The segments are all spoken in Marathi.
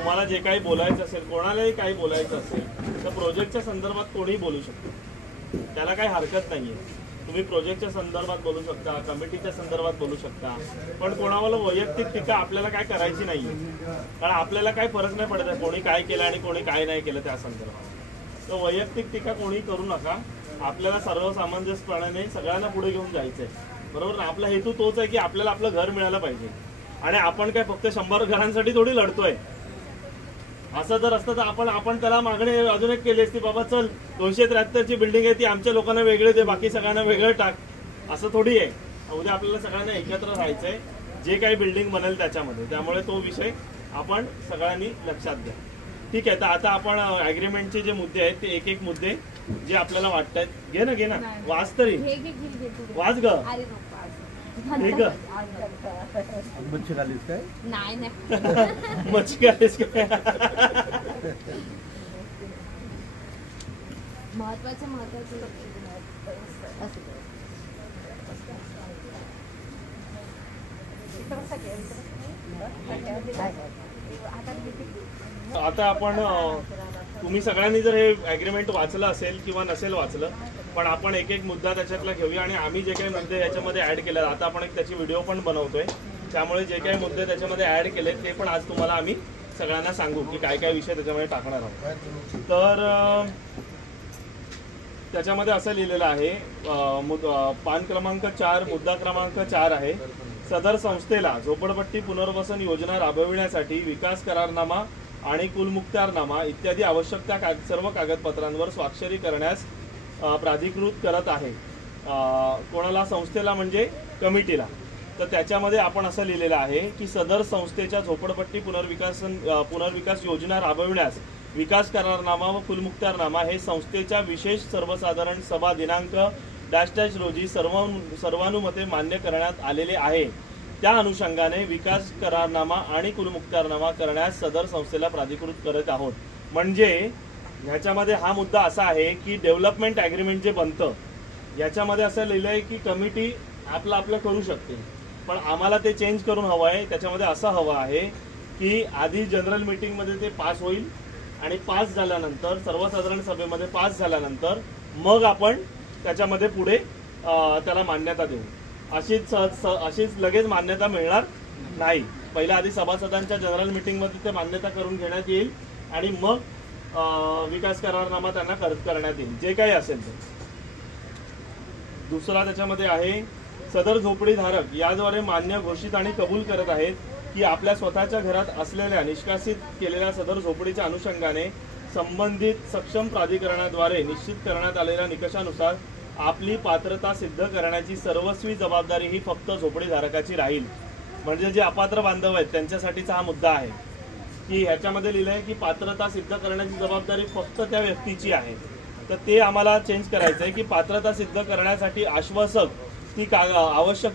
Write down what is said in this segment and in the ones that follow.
तुम्हाला जे काही बोलायचं असेल, कोणालाही काही बोलायचं असेल तर प्रोजेक्टच्या संदर्भात कोणीही बोलू शकतो, त्याला काही हरकत नाहीये. तुम्ही प्रोजेक्टच्या संदर्भात बोलू शकता, कमिटीच्या संदर्भात बोलू शकता, पण कोणावर वैयक्तिक टीका आपल्याला काय करायची नाहीये. कारण आपल्याला काय फरक नाही पडत आहे कोणी काय केलं आणि कोणी काय नाही केलं त्या संदर्भात. तर वैयक्तिक टीका कोणी करू नका. आपल्याला सर्वसामंजस्यपणाने सगळ्यांना पुढे घेऊन जायचंय, बरोबर ना. आपला हेतू तोच आहे की आपल्याला आपलं घर मिळायला पाहिजे आणि आपण काय फक्त 100 घरांसाठी थोडी लढतोय. असं जर असतं तर आपण त्याला मागणी अजून एक केली असती, बाबा चल 273 ची बिल्डिंग आहे ती आमच्या लोकांना वेगळे दे, बाकी सगळ्यांना वेगळं टाक, असं थोडी आहे. उद्या आपल्याला सगळ्यांना एकत्र राहायचंय जे काही बिल्डिंग बनेल त्याच्यामध्ये. त्यामुळे तो विषय आपण सगळ्यांनी लक्षात घ्या. ठीक आहे. तर आता आपण अग्रीमेंटचे जे मुद्दे आहेत ते एक एक मुद्दे जे आपल्याला वाटतात, घे ना वाच तरी वाच ग. ठीक आहे. मच्छी खालीस काय? नाही मच्छी खालीस काय? महत्वाचं आता आपण तुम्ही सगळ्यांनी जर हे अग्रीमेंट वाचलं असेल किंवा नसेल वाचलं, पण आपण एक एक मुद्दा त्याच्यातला घेऊया आणि आम्ही जे काही मुद्दे याच्यामध्ये ऍड केले, आता आपण एक त्याची व्हिडिओ पण बनवतोय, त्यामुळे जे काही मुद्दे त्याच्यामध्ये ऍड केले ते पण आज तुम्हाला आम्ही सगळ्यांना सांगू की काय काय विषय त्याच्यामध्ये टाकणार आहोत. तर त्याच्यामध्ये असं लिहिलेलं आहे, पान क्रमांक 4 मुद्दा क्रमांक 4 आहे. सदर संस्थेला झोपडपट्टी पुनर्वसन योजना राबविण्यासाठी विकास करारनामा आणि कुलमुक्तारनामा इत्यादी आवश्यक त्या सर्व कागदपत्रांवर स्वाक्षरी करण्यास प्राधिकृत करत आहे. कोणाला? संस्थेला म्हणजे कमिटीला. तर त्याच्यामध्ये आपण असं लिहिलेलं आहे की सदर संस्थेच्या झोपडपट्टी पुनर्विकास योजना राबविण्यास विकास करारनामा व कुलमुक्तारनामा हे संस्थेच्या विशेष सर्वसाधारण सभा दिनांक -- रोजी सर्वानुमते मान्य करण्यात आलेले आहे. त्या अनुषंगाने विकास करारनामा आणि कुलमुक्तारनामा करण्यास सदर संस्थेला प्राधिकृत करत आहोत. म्हणजे ह्याच्यामध्ये हा मुद्दा असा आहे की डेव्हलपमेंट ॲग्रीमेंट जे बनतं याच्यामध्ये असं लिहिलं आहे की कमिटी आपलं करू शकते, पण आम्हाला ते चेंज करून हवं आहे. त्याच्यामध्ये असं हवं आहे की आधी जनरल मीटिंगमध्ये ते पास होईल आणि पास झाल्यानंतर सर्वसाधारण सभेमध्ये पास झाल्यानंतर मग आपण त्याच्यामध्ये पुढे त्याला मान्यता देऊ. अशीच लगेच मान्यता मिळणार नाही. पहिल्या आधी सभासदांच्या जनरल मीटिंगमध्ये ते मान्यता करून घेण्यात येईल आणि मग विकास करारनामा त्यांना करण्यात येईल, जे काही असेल ते. दुसरा त्याच्यामध्ये आहे, सदर झोपडीधारक याद्वारे मान्य घोषित आणि कबूल करत आहेत की आपल्या स्वतःच्या घरात असलेल्या निष्कासित केलेल्या सदर झोपडीच्या अनुषंगाने संबंधित सक्षम प्राधिकरणाद्वारे निश्चित करण्यात आलेल्या निकषानुसार आपली पात्रता सिद्ध करण्याची सर्वस्वी जबाबदारी ही फक्त झोपडीधारकाची राहील. म्हणजे जे अपात्र बांधव आहेत त्यांच्यासाठीचा हा मुद्दा आहे की ह्याच्यामध्ये लिहिलं आहे की पात्रता सिद्ध करण्याची जबाबदारी फक्त त्या व्यक्तीची आहे. तर ते आम्हाला चेंज करायचं आहे की पात्रता सिद्ध करण्यासाठी आवश्यक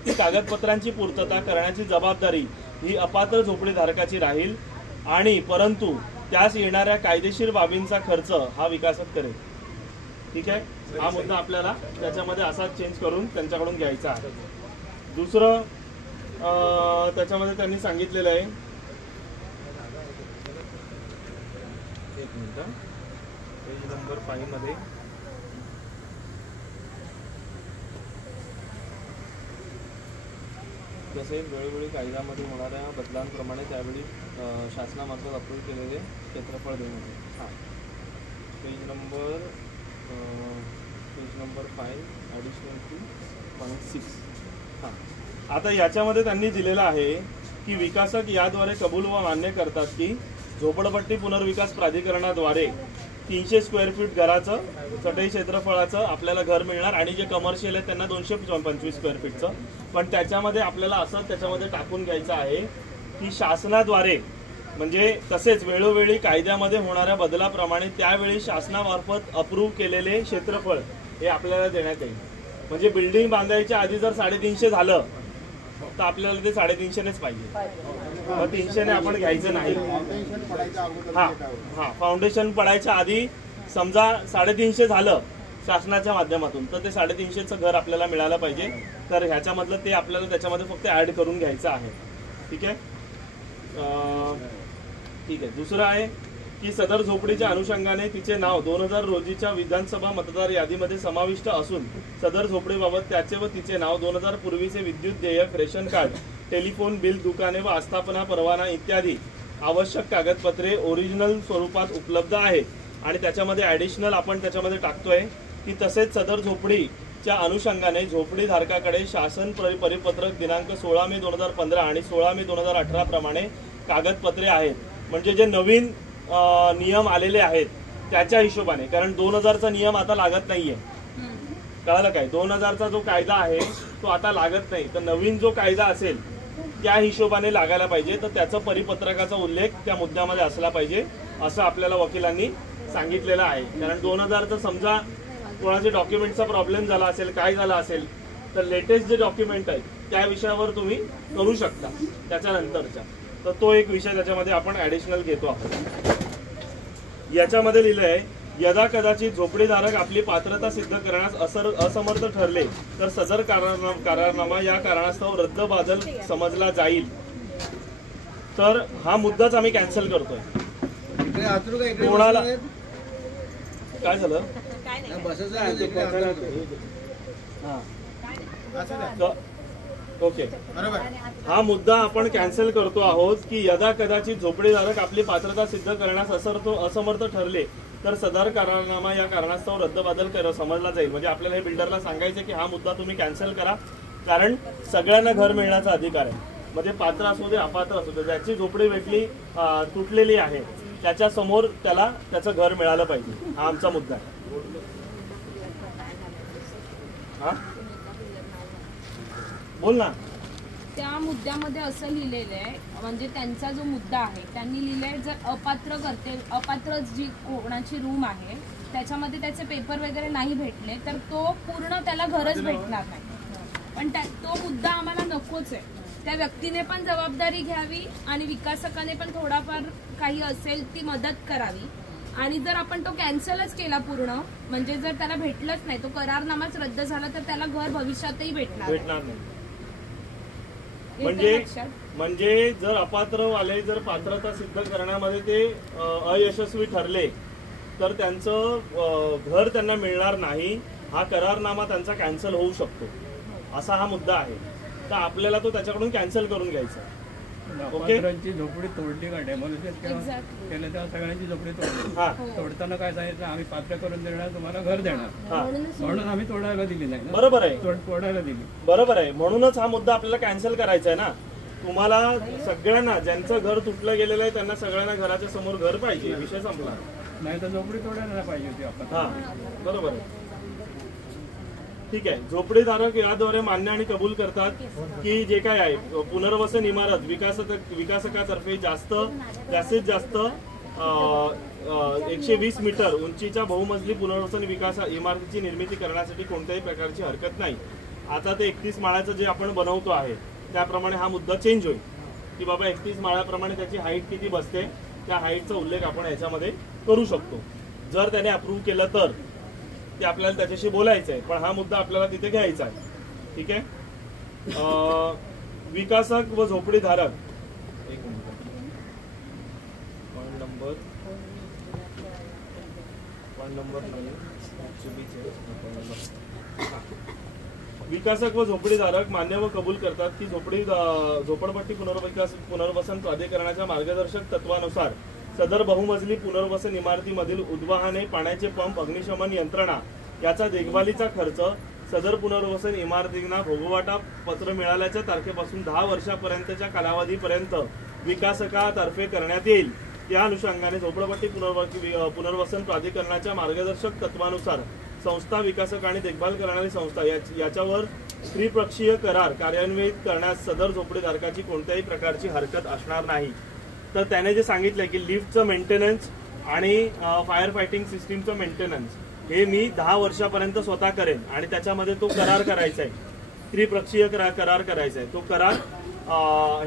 ती कागदपत्रांची पूर्तता करण्याची जबाबदारी ही अपात्र झोपडीधारकाची राहील आणि परंतु त्यास येणाऱ्या कायदेशीर बाबींचा खर्च हा विकासक करेल. ठीक आहे. हा मुद्दा आपल्याला त्याच्यामध्ये असाच चेंज करून त्यांच्याकडून घ्यायचा आहे. दुसरं त्याच्यामध्ये त्यांनी सांगितलेलं आहे, एक मिनिट, पेज नंबर 5 मध्ये जसे वेळोवेळी कायद्यामध्ये होणाऱ्या बदलांप्रमाणे त्यावेळी शासनामार्फत अप्रूव्ह केलेले क्षेत्रफळ देणे. हां, पेज नंबर 5 ॲडिशनल टू 0.6. हां, आता याच्यामध्ये त्यांनी दिलेलं आहे की विकासक याद्वारे कबूल व मान्य करतात की झोपडपट्टी पुनर्विकास प्राधिकरणाद्वारे 300 स्क्वेअर फीट घराचं चटई क्षेत्रफळाचं आपल्याला घर मिळणार आणि जे कमर्शियल आहे त्यांना 225 स्क्वेअर फीटचं. पण त्याच्यामध्ये आपल्याला असं त्याच्यामध्ये टाकून घ्यायचं आहे की शासनाद्वारे, म्हणजे तसेच वेळोवेळी कायद्यामध्ये होणाऱ्या बदलाप्रमाणे त्यावेळी शासनामार्फत अप्रूव्ह केलेले क्षेत्रफळ हे आपल्याला देण्यात येईल. म्हणजे बिल्डिंग बांधायच्या आधी जर 350 झालं तर आपल्याला ते 350नेच पाहिजे. 300ने आपण घ्यायचं नाही. हां, फाउंडेशन पडायच्या आधी समजा 350 झालं शासनाच्या माध्यमातून तर ते 350चं घर आपल्याला मिळालं पाहिजे. तर ह्याच्यामधलं ते आपल्याला त्याच्यामध्ये फक्त ऍड करून घ्यायचं आहे. ठीक आहे. ठीक आहे. दुसरं आहे की सदर झोपडीच्या अनुषंगाने तिचे नाव 2000 रोजीच्या विधानसभा मतदार यादीमध्ये समाविष्ट असून सदर झोपडीबाबत त्याचे व तिचे नाव 2000 पूर्वीचे विद्युत देयक, रेशन कार्ड, टेलिफोन बिल, दुकाने व आस्थापना परवाना इत्यादी आवश्यक कागदपत्रे ओरिजिनल स्वरूपात उपलब्ध आहे. आणि त्याच्यामध्ये ॲडिशनल आपण त्याच्यामध्ये टाकतोय की तसेच सदर झोपडीच्या अनुषंगाने झोपडी धारकाकडे शासन परिपत्रक दिनांक 16 मे 2015 आणि 16 मे 2018 प्रमाणे कागदपत्रे आहेत. म्हणजे जे नवीन नियम आलेले आहेत त्याच्या हिशोबाने, कारण 2000चा नियम आता लागत नाहीये. कळालं काय? 2000चा जो कायदा आहे तो आता लागत नाही. तर नवीन जो कायदा असेल त्या हिशोबाने लागायला पाहिजे. तर त्याचं परिपत्रकाचा उल्लेख त्या मुद्द्यामध्ये असला पाहिजे असं आपल्याला वकिलांनी सांगितलेलं आहे. कारण 2000चा समजा कोणाच्या डॉक्युमेंटचा प्रॉब्लेम झाला असेल, काय झाला असेल, तर लेटेस्ट जे डॉक्युमेंट आहेत त्या विषयावर तुम्ही करू शकता त्याच्यानंतरच्या. तर तो एक विषय त्याच्यामध्ये आपण ॲडिशनल घेतो आहोत. याच्यामध्ये लिहिलं आहे, यदा कदाचित झोपडीधारक आपली पात्रता सिद्ध करण्यास असमर्थ ठरले तर सदर करारनामा या कारणास्तव रद्दबादल समजला जाईल. तर हा मुद्दाच आम्ही कॅन्सल करतोय. कोणाला काय झालं? ओके, हा मुद्दा आपण कॅन्सल करतो आहोत की यदा कदाचित झोपडीधारक आपली पात्रता सिद्ध करण्यास असमर्थ ठरले तर सदर करारनामा या कारणास्तव रद्दबादल समजला जाईल. म्हणजे आपल्याला हे बिल्डरला सांगायचं की हा मुद्दा तुम्ही कॅन्सल करा, कारण सगळ्यांना घर मिळण्याचा अधिकार आहे. म्हणजे पात्र असू दे, अपात्र असू दे, ज्याची झोपडी भेटली तुटलेली आहे त्याच्या समोर त्याला त्याचं घर मिळालं पाहिजे. हा आमचा मुद्दा आहे. हा बोल ना. त्या मुद्द्यामध्ये असं लिहिलेलं आहे, म्हणजे त्यांचा जो मुद्दा आहे त्यांनी लिहिलंय, जर अपात्र जी कोणाची रूम आहे त्याच्यामध्ये त्याचे पेपर वगैरे नाही भेटले तर तो पूर्ण त्याला घरच भेटणार नाही. पण तो मुद्दा आम्हाला नकोच आहे. त्या व्यक्तीने पण जबाबदारी घ्यावी आणि विकासकाने पण थोडाफार काही असेल ती मदत करावी. आणि जर आपण तो कॅन्सलच केला पूर्ण, म्हणजे जर त्याला भेटलंच नाही, तो करारनामाच रद्द झाला, तर त्याला घर भविष्यातही भेटणार नाही. म्हणजे जर अपात्र वाले जर पात्रता सिद्ध करण्यामध्ये ते अयशस्वी ठरले तर त्यांचं घर त्यांना मिळणार नाही. हा करारनामा त्यांचा कॅन्सल होऊ शकतो असा हा मुद्दा आहे. तर आपल्याला तो त्याच्याकडून कॅन्सल करून घ्यायचा. अपात्रांची झोपडी तोडली का डेमोलिशन केलं तेव्हा सगळ्यांची झोपडी तोडली. तोडताना काय सांगितलं, आम्ही पात्र करून देणार, तुम्हाला घर देणार, म्हणून आम्ही तोडायला दिली नाही. बरोबर आहे, तोडायला दिली. बरोबर आहे. म्हणूनच हा मुद्दा आपल्याला कॅन्सल करायचा आहे ना. तुम्हाला सगळ्यांना ज्यांचं घर तुटलं गेलेलं आहे त्यांना सगळ्यांना घराच्या समोर घर पाहिजे, विषय संपला. नाही तर झोपडी तोडायला पाहिजे होती आपण. हा बरोबर आहे. ठीक आहे. झोपडीधारक याद्वारे मान्य आणि कबूल करतात की जे काय आहे पुनर्वसन इमारत विकासकातर्फे जास्तीत जास्त 120 मीटर उंचीच्या बहुमजली पुनर्वसन विकास इमारतीची निर्मिती करण्यासाठी कोणत्याही प्रकारची हरकत नाही. आता ते 31 माळ्याचं जे आपण बनवतो आहे त्याप्रमाणे हा मुद्दा चेंज होईल की बाबा 31 माळ्याप्रमाणे त्याची हाईट किती बसते, त्या हाईटचा उल्लेख आपण याच्यामध्ये करू शकतो. जर त्याने अप्रूव्ह केलं तर ते आपल्याला त्याच्याशी बोलायचं आहे, पण हा मुद्दा आपल्याला तिथे घ्यायचा आहे. ठीक आहे. विकासक व झोपडीधारक, एक मिनिट, पॉइंट नंबर विकासक व झोपडीधारक मान्य व कबूल करतात की झोपडपट्टी पुनर्वसन प्राधिकरणाच्या मार्गदर्शक तत्वानुसार सदर बहुमजली पुनर्वसन इमारतीमधील उद्वाहने, पाण्याचे पंप, अग्निशमन यंत्रणा याचा देखभालीचा खर्च सदर पुनर्वसन इमारतींना भोगवाटा पत्र मिळाल्याच्या तारखेपासून 10 वर्षापर्यंतच्या कालावधीपर्यंत विकासकातर्फे करण्यात येईल. त्या अनुषंगाने झोपडपट्टी पुनर्वसन प्राधिकरणाच्या मार्गदर्शक तत्वानुसार संस्था, विकासक आणि देखभाल करणारी संस्था याच्यावर त्रिपक्षीय करार कार्यान्वित करण्यास सदर झोपडीधारकाची कोणत्याही प्रकारची हरकत असणार नाही. तर त्याने जे सांगितलं की लिफ्टचं मेंटेनन्स आणि फायर फायटिंग सिस्टीमचं मेंटेनन्स हे मी 10 वर्षापर्यंत स्वतः करेन आणि त्याच्यामध्ये तो करार करायचा आहे, त्रिपक्षीय करार करायचा आहे. तो करार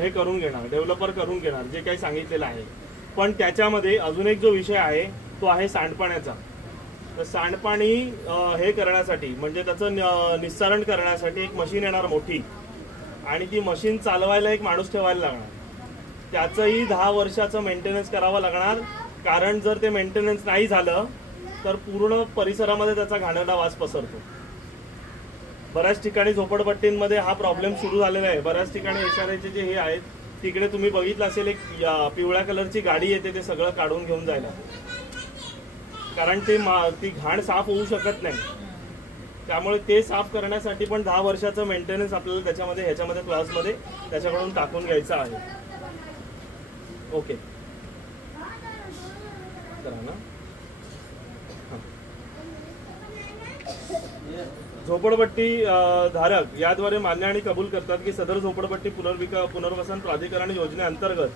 हे करून घेणार, डेव्हलपर करून घेणार, जे काही सांगितलेलं आहे. पण त्याच्यामध्ये अजून एक जो विषय आहे तो आहे सांडपाण्याचा. तर सांडपाणी हे करण्यासाठी म्हणजे त्याचं निस्सारण करण्यासाठी एक मशीन येणार मोठी, आणि ती मशीन चालवायला एक माणूस ठेवायला लागणार. त्याचंही 10 वर्षाचं मेंटेनन्स करावं लागणार, कारण जर ते मेंटेनन्स नाही झालं तर पूर्ण परिसरामध्ये त्याचा घाणेरडा वास पसरतो. बऱ्याच ठिकाणी झोपडपट्टींमध्ये हा प्रॉब्लेम सुरू झालेला आहे. बऱ्याच ठिकाणी एसआरएचे जे हे आहेत तिकडे तुम्ही बघितलं असेल एक पिवळ्या कलरची गाडी येते ते सगळं काढून घेऊन जायला, कारण ती घाण साफ होऊ शकत नाही. त्यामुळे ते साफ करण्यासाठी पण 10 वर्षाचं मेंटेनन्स आपल्याला ह्याच्यामध्ये क्लासमध्ये त्याच्याकडून टाकून घ्यायचं आहे. ओके करा ना. झोपडपट्टी धारक याद्वारे मान्य आणि कबूल करतात की सदर झोपडपट्टी पुनर्वसन प्राधिकरण योजनेअंतर्गत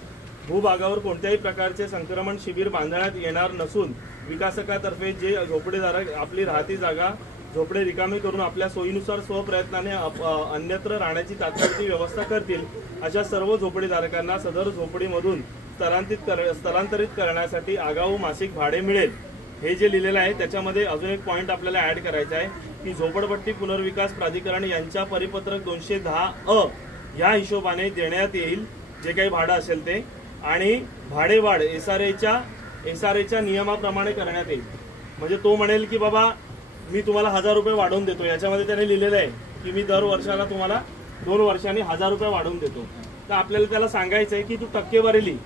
भूभागावर कोणत्याही प्रकारचे संक्रमण शिबिर बांधण्यात येणार नसून विकासकातर्फे जे झोपडीधारक आपली राहती जागा झोपडे रिकामी करून आपल्या सोयीनुसार स्वप्रयत्नाने अन्यत्र राहण्याची तात्पुरती व्यवस्था करतील अशा सर्व झोपडीधारकांना सदर झोपडीमधून स्थलांतरित करण्यासाठी आगाऊ मासिक भाडे मिळेल. हे जे लिहिलेलं आहे त्याच्यामध्ये अजून एक पॉईंट आपल्याला ऍड करायचा आहे की झोपडपट्टी पुनर्विकास प्राधिकरण यांच्या परिपत्रक 210 या हिशोबाने देण्यात येईल जे काही भाडं असेल ते, आणि भाडेवाढ एसआरएच्या नियमाप्रमाणे करण्यात येईल. म्हणजे तो म्हणेल की बाबा मी तुम्हाला 1000 रुपये वाढवून देतो, याच्यामध्ये त्याने लिहिलेलं आहे की मी दर वर्षाला तुम्हाला 2 वर्षांनी 1000 रुपये वाढवून देतो. तर आपल्याला त्याला सांगायचं आहे की तू टक्केवारी लिही,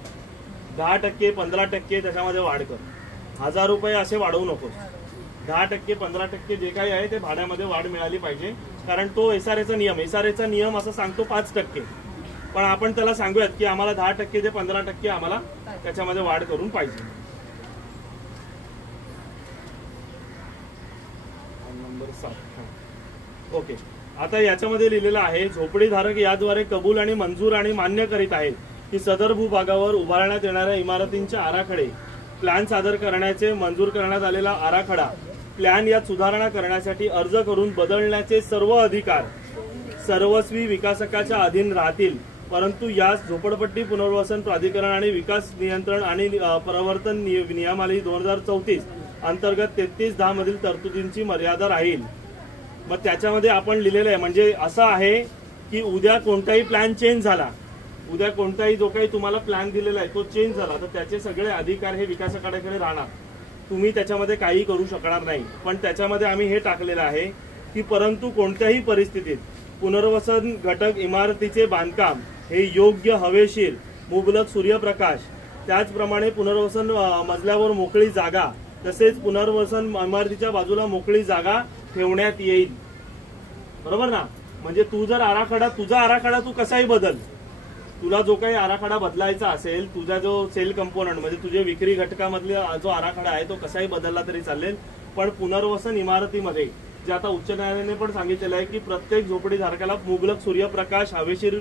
10%, 15% त्याच्यामध्ये वाढ कर. 1000 रुपये असे वाढवू नकोस. 10%, 15% जे काही आहे ते भाड्यामध्ये वाढ मिळाली पाहिजे, कारण तो एसआरएचा नियम असं सांगतो 5%. पण आपण त्याला सांगूयात की आम्हाला 10% ते 15% आम्हाला त्याच्यामध्ये वाढ करून पाहिजे. नंबर 7. ओके, आता याच्यामध्ये लिहिलेलं आहे झोपडीधारक याद्वारे कबूल आणि मंजूर आणि मान्य करीत आहेत की सदर भूभागावर उभारण्यात येणाऱ्या इमारतींचे आराखडे प्लॅन सादर करण्याचे मंजूर करण्यात आलेला आराखडा प्लॅन यात सुधारणा करण्यासाठी अर्ज करून बदलण्याचे सर्व अधिकार सर्वस्वी विकासकाच्या अधीन राहतील. परंतु यास झोपडपट्टी पुनर्वसन प्राधिकरण आणि विकास नियंत्रण आणि प्रवर्तन नियमावली 2034 अंतर्गत 3310 मधील तरतुदींची मर्यादा राहील. मग त्याच्यामध्ये आपण लिहिलेलं आहे, म्हणजे असं आहे की उद्या कोणताही प्लॅन चेंज झाला, उद्या कोणताही जो काही तुम्हाला प्लॅन दिलेला आहे तो चेंज झाला तर त्याचे सगळे अधिकार हे विकासकाकडे राहणार. तुम्ही त्याच्यामध्ये काही करू शकणार नाही. पण त्याच्यामध्ये आम्ही हे टाकलेलं आहे की परंतु कोणत्याही परिस्थितीत पुनर्वसन घटक इमारतीचे बांधकाम हे योग्य, हवेशीर, मुबलक सूर्यप्रकाश, त्याचप्रमाणे पुनर्वसन मजल्यावर मोकळी जागा, तसेच पुनर्वसन इमारतीच्या बाजूला मोकळी जागा ठेवण्यात येईल. बरोबर ना? म्हणजे तुझा आराखडा तू कसाही बदल, तुला जो काही आराखडा बदलायचा असेल, तुझा जो सेल कंपोनंट म्हणजे तुझे विक्री घटकामधले जो आराखडा आहे तो कसाही बदलला तरी चालेल. पण पुनर्वसन इमारतीमध्ये जे आता उच्च न्यायालयाने पण सांगितलेलं आहे की प्रत्येक झोपडीधारकाला मुबलक सूर्यप्रकाश, हवेशीर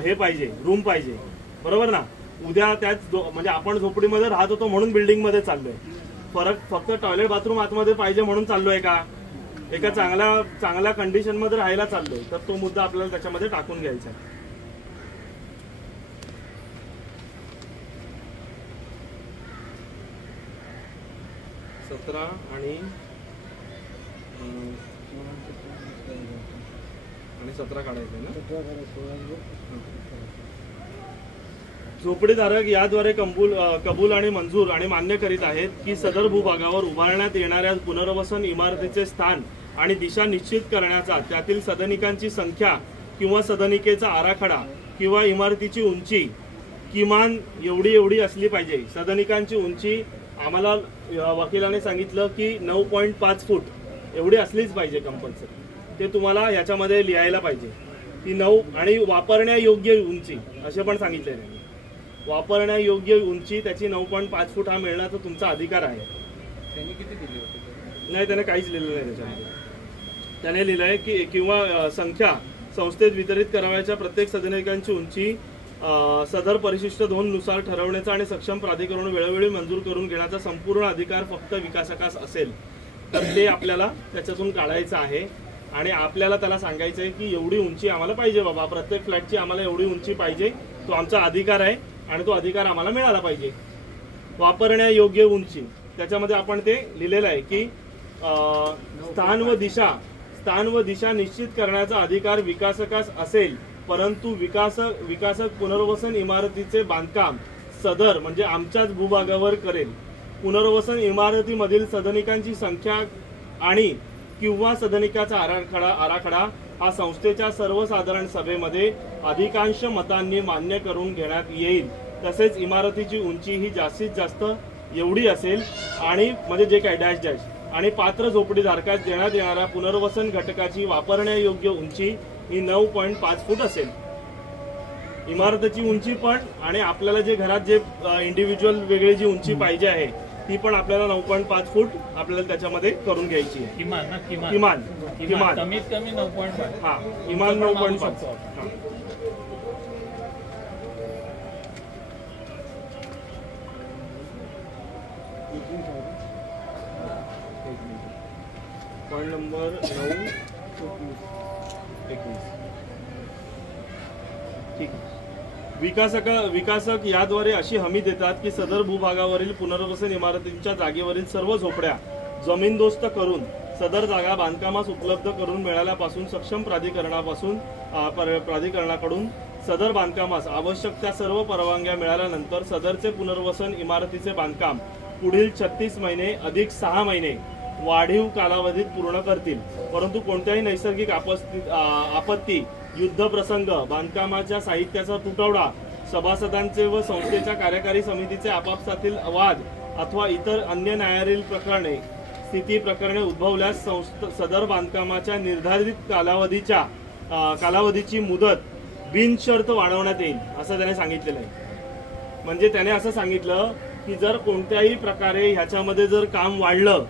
हे पाहिजे, रूम पाहिजे. बरोबर ना? उद्या त्याच म्हणजे आपण झोपडीमध्ये राहत होतो म्हणून बिल्डिंग मध्ये चाललोय, फरक फक्त टॉयलेट बाथरूम आतमध्ये पाहिजे म्हणून चाललोय का? एका चांगल्या कंडिशन मध्ये राहायला चाललोय, तर तो मुद्दा आपल्याला त्याच्यामध्ये टाकून घ्यायचा आहे. आणि 17 काढायचे ना. झोपडीधारक याद्वारे कबूल आणि मंजूर आणि मान्य करीत आहेत की सदर भूभागावर उभारण्यात येणाऱ्या पुनर्वसन इमारतीचे स्थान आणि दिशा निश्चित करण्याचा, त्यातील सदनिकांची संख्या किंवा सदनिकेचा आराखडा किंवा इमारतीची उंची किमान एवढी असली पाहिजे. सदनिकांची उंची आम्हाला वकिलाने सांगितलं की 9.5 फूट एवढी असलीच पाहिजे कंपल्सरी. ते तुम्हाला याच्यामध्ये लिहायला पाहिजे की 9, आणि वापरण्यायोग्य उंची असे पण सांगितले नाही. वापरण्यायोग्य उंची त्याची 9.5 फूट हा मिळण्याचा तुमचा अधिकार आहे. त्यांनी किती दिली होती? नाही, त्याने काहीच लिहिलं नाही त्याच्यामध्ये. त्याने लिहिलंय की किंवा संख्या संस्थेत वितरित करावयाच्या प्रत्येक सदनिकांची उंची सदर परिशिष्ट 2 नुसार ठरवण्याचा आणि सक्षम प्राधिकरण वेळोवेळी मंजूर करून घेण्याचा संपूर्ण अधिकार फक्त विकासकास असेल. तर ते आपल्याला त्याच्यातून काढायचं आहे आणि आपल्याला त्याला सांगायचं आहे की एवढी उंची आम्हाला पाहिजे बाबा, प्रत्येक फ्लॅटची आम्हाला एवढी उंची पाहिजे, तो आमचा अधिकार आहे आणि तो अधिकार आम्हाला मिळाला पाहिजे. वापरण्यायोग्य उंची त्याच्यामध्ये आपण ते लिहिलेलं आहे की स्थान व दिशा निश्चित करण्याचा अधिकार विकासकास असेल परंतु विकासक पुनर्वसन इमारतीचे बांधकाम सदर म्हणजे आमच्याच भूभागावर करेल. पुनर्वसन इमारतीमधील सदनिकांची संख्या आणि किंवा सदनिकाचा आराखडा हा संस्थेच्या सर्वसाधारण सभेमध्ये अधिकांश मतांनी मान्य करून घेण्यात येईल. तसेच इमारतीची उंची ही जास्तीत जास्त एवढी असेल आणि म्हणजे जे काय डॅश डॅश आणि पात्र झोपडीधारकास देण्यात येणाऱ्या पुनर्वसन घटकाची वापरण्यायोग्य उंची ही 9.5 फूट असेल. इमारतीची उंची पण आणि आपल्याला जे घरात जे इंडिव्हिज्युअल वेगळी जी उंची पाहिजे आहे ती पण आपल्याला 9.5 फूट आपल्याला त्याच्यामध्ये करून घ्यायची आहे. किमान कमीत कमी 9.5. हा किमान 9.5. Point number 9. ठीक. विकासक याद्वारे अशी हमी देतात की सदर भूभागावरील पुनर्वसन इमारतींच्या जागेवरील सर्व झोपड्या जमीनदोस्त करून सदर जागा बांधकामास उपलब्ध करून मिळाल्यापासून सक्षम प्राधिकरणाकडून सदर बांधकामास आवश्यक त्या सर्व परवानग्या मिळाल्यानंतर सदरचे पुनर्वसन इमारतीचे बांधकाम पुढील 36 महिने अधिक 6 महिने वाढीव कालावधीत पूर्ण करतील. परंतु कोणत्याही नैसर्गिक आपत्ती, युद्ध प्रसंग, बांधकामाच्या साहित्याचा तुटवडा, सभासदांचे व संस्थेच्या कार्यकारी समितीचे आपापसातील वाद अथवा इतर अन्य न्यायालयीन स्थिती प्रकरणे उद्भवल्यास सदर बांधकामाच्या निर्धारित कालावधीची मुदत बिनशर्त वाढवण्यात येईल असं त्याने सांगितलेलं आहे. म्हणजे त्याने असं सांगितलं की जर कोणत्याही प्रकारे ह्याच्यामध्ये जर काम वाढलं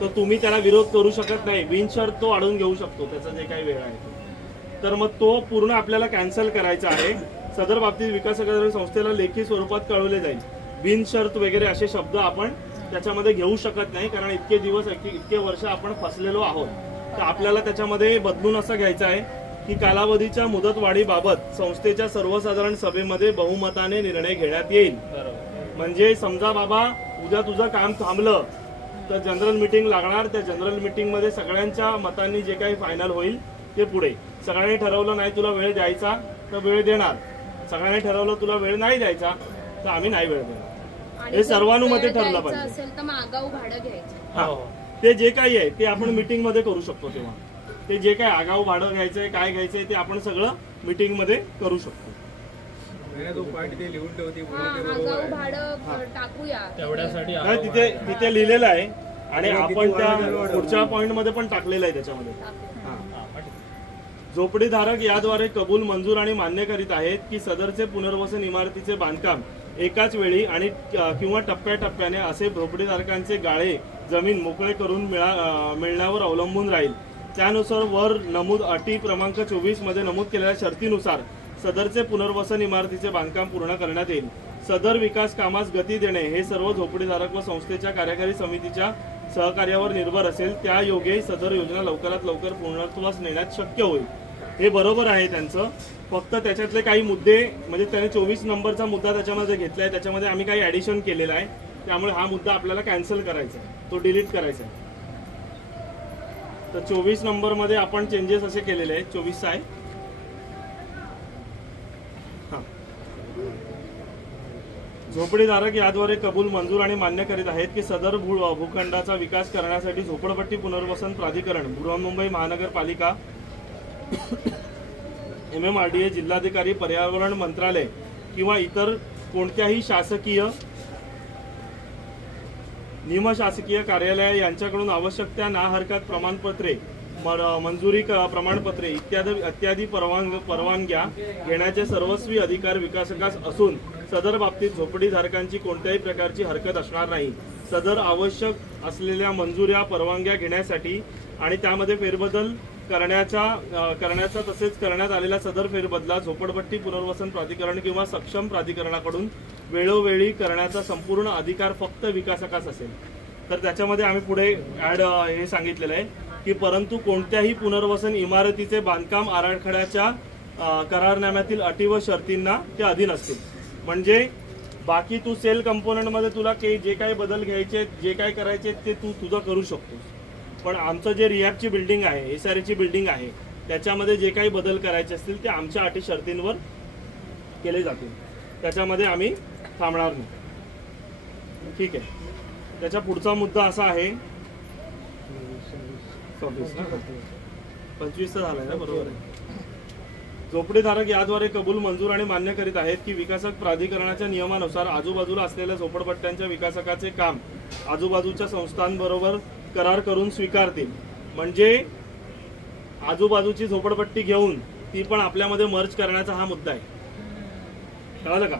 तर तुम्ही त्याला विरोध करू शकत नाही. बिनशर्त तो वाढवून घेऊ शकतो त्याचा जे काही वेळ आहे तर मग तो पूर्ण आपल्याला कॅन्सल करायचा आहे. सदर बाबतीत विकासकाद्वारे संस्थेला लेखी स्वरूपात कळवले जाईल. बिनशर्त वगैरे असे शब्द आपण त्याच्यामध्ये घेऊ शकत नाही कारण इतके दिवस इतके वर्ष आपण फसलेलो आहोत. तर आपल्याला त्याच्यामध्ये बदलून असं घ्यायचं आहे की कालावधीच्या मुदतवाढीबाबत संस्थेच्या सर्वसाधारण सभेमध्ये बहुमताने निर्णय घेण्यात येईल. म्हणजे समजा बाबा उद्या तुझं काम थांबलं तर जनरल मीटिंग लागणार. त्या जनरल मीटिंग मध्ये सगळ्यांच्या मतांनी जे काही फायनल होईल ते पुढे. सगळ्यांनी ठरवलं नाही तुला वेळ द्यायचा तर वेळ देणार. सगळ्यांनी ठरवलं तुला वेळ नाही द्यायचा तर आम्ही नाही वेळ देणार. हे सर्वानुमते ठरलं पाहिजे. असेल तर मग आगाऊ भाडं घ्यायचं. हा ते जे काही आहे ते आपण मीटिंग मध्ये करू शकतो. तेव्हा ते जे काही आगाऊ भाडं घ्यायचंय काय घ्यायचंय ते आपण सगळं मीटिंग मध्ये करू शकतो. तिथे लिहिलेलं आहे आणि आपण त्या पुढच्या पॉइंट मध्ये पण टाकलेलं आहे त्याच्यामध्ये. झोपडीधारक याद्वारे कबूल, मंजूर आणि मान्य करीत आहेत की सदरचे पुनर्वसन इमारतीचे बांधकाम एकाच वेळी आणि किंवा टप्प्याटप्प्याने असे झोपडीधारकांचे गाळे जमीन मोकळे करून मिळण्यावर अवलंबून राहील. त्यानुसार वर नमूद अटी क्रमांक 24 मध्ये नमूद केलेल्या शर्तीनुसार सदरचे पुनर्वसन इमारतीचे बांधकाम पूर्ण करण्यात येईल. सदर विकास कामास गती देणे हे सर्व झोपडीधारक व संस्थेच्या कार्यकारी समितीच्या सहकार्यावर निर्भर असेल. त्या योगे सदर योजना लवकरात लवकर पूर्णत्वास नेण्यात शक्य होईल. हे बरोबर आहे त्यांचं. फक्त त्याच्यातले काही मुद्दे म्हणजे त्याने 24 नंबरचा मुद्दा त्याच्यामध्ये घेतलाय. त्याच्यामध्ये आम्ही काही ऍडिशन केलेलं आहे. त्यामुळे हा मुद्दा आपल्याला कॅन्सल करायचा आहे, तो डिलीट करायचा आहे. तर 24 नंबर मध्ये आपण चेंजेस असे केलेले आहेत. 24 आहे. झोपडीधारक याद्वारे कबूल, मंजूर आणि मान्य करीत आहेत की सदर भूखंडाचा विकास करण्यासाठी झोपडपट्टी पुनर्वसन प्राधिकरण, बृहन्मुंबई महानगरपालिका, MMRDA, जिल्हाधिकारी, पर्यावरण मंत्रालय किंवा इतर कोणत्याही शासकीय, निमशासकीय कार्यालय यांच्याकडून आवश्यक त्या ना हरकत प्रमाणपत्रे, मंजुरी प्रमाणपत्रे इत्यादी परवानग्या घेण्याचे सर्वस्वी अधिकार विकासकास असून सदर बाबतीत झोपडीधारकांची कोणत्याही प्रकारची हरकत असणार नाही. सदर आवश्यक असलेल्या मंजुऱ्या, परवानग्या घेण्यासाठी आणि त्यामध्ये फेरबदल करण्याचा तसेच करण्यात आलेला सदर फेरबदला झोपडपट्टी पुनर्वसन प्राधिकरण किंवा सक्षम प्राधिकरणाकडून वेळोवेळी करण्याचा संपूर्ण अधिकार फक्त विकासकास असेल. तर त्याच्यामध्ये आम्ही पुढे हे सांगितलेलं आहे की परंतु कोणत्याही पुनर्वसन इमारतीचे बांधकाम आराखड्याच्या करारनाम्यातील अटी व शर्तींना ते अधीन असतील. म्हणजे बाकी तू सेल कंपोनंट मध्ये तुला जे काही बदल घ्यायचे, जे काही करायचे ते तू तुझं करू शकतोस. पण आमचं जे रिहॅबची बिल्डिंग आहे, SRA ची बिल्डिंग आहे, त्याच्यामध्ये जे काही बदल करायचे असतील ते आमच्या अटी शर्तींवर केले जातील, त्याच्यामध्ये आम्ही थांबणार नाही. ठीक आहे. त्याच्या पुढचा मुद्दा असा आहे 25 झालाय ना, बरोबर आहे. झोपडीधारक याद्वारे कबूल, मंजूर आणि मान्य करीत आहेत की विकासक प्राधिकरणाच्या नियमानुसार आजूबाजूला असलेल्या झोपडपट्ट्यांच्या विकासकाचे काम आजूबाजूच्या संस्थांबरोबर करार करून स्वीकारतील. म्हणजे आजूबाजूची झोपडपट्टी घेऊन ती पण आपल्यामध्ये मर्ज करण्याचा हा मुद्दा आहे. कळलं का?